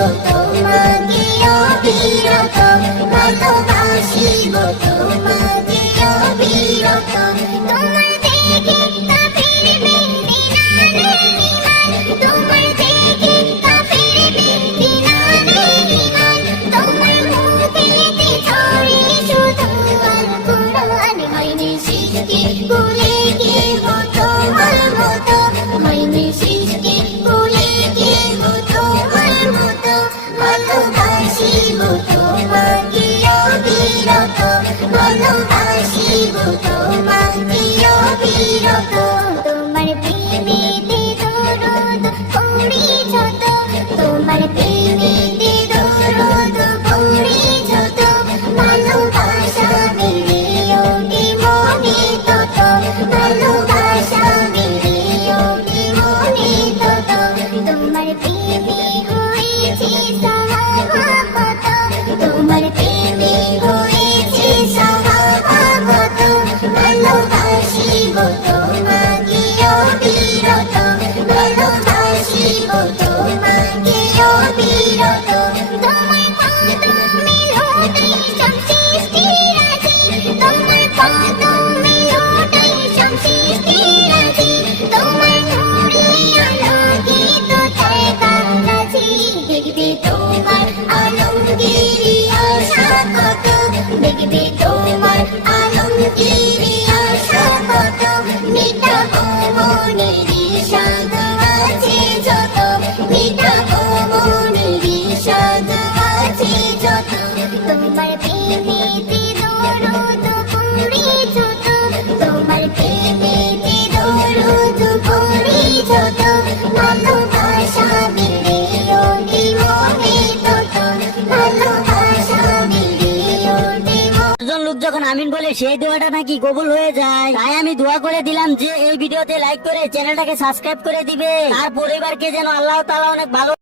গো তোমাকে অবিরত, ভালোবাসি গো তোমাকে অবিরত। তোমার দেখে কাফের বেদিনানে ঈমান, তোমার দেখে কাফের বেদিনানে ঈমান। তোমার মুখেতে ঝরে শুধু আল কুরআন, হয়নি সৃষ্টি ভুলে কেহ তোমার মতো, হয়নি সৃষ্টি ভুলে কেহ তোমার মতো। ভালোবাসি গো তোমাকে অবিরত, ভালোবাসি গো তোমাকে অবিরত। তোমার প্রেমেতে দরদ পড়ি যত, তোমার প্রেমেতে দরদ পড়ি যত। ভালোবাসা বেড়ে ওঠে মনে তত, ভালোবাসা বেড়ে ওঠে মনে তত। তোমার প্রেমে হয়েছে সাহাবাগত, তোমার প্রেমে হয়েছে সাহাবাগত। ভালোবাসি গো তোমাকে অবিরত, ভালোবাসি গো তোমাকে অবিরত। তোমার কদমে লোটাই সব সৃষ্টি রাজি, তোমার কদমে লোটাই সব সৃষ্টি রাজি। তোমার নূরে আলোকিত জায়গা রাজি, দেখবে তোমার আলমগীরি আশা কত, দেখবে তোমার আলমগীরি আশা কত। মিটাবো মনের বিষাদ আছে যত, মিটাবো মনের বিষাদ আছে যত। তোমার প্রেমেতে দরদ পড়ি যত, তোমার প্রেমেতে দরদ পড়ি যত। ভালোবাসা বেড়ে ওঠে মনে তত, ভালোবাসা বেড়ে ওঠে মনে। একজন লোক যখন আমিন বলে সেই দোয়াটা নাকি কবুল হয়ে যায়, তাই আমি দোয়া করে দিলাম যে এই ভিডিওতে লাইক করে চ্যানেলটাকে সাবস্ক্রাইব করে দিবে, আর পরিবারকে যেন আল্লাহ তাআলা অনেক ভালো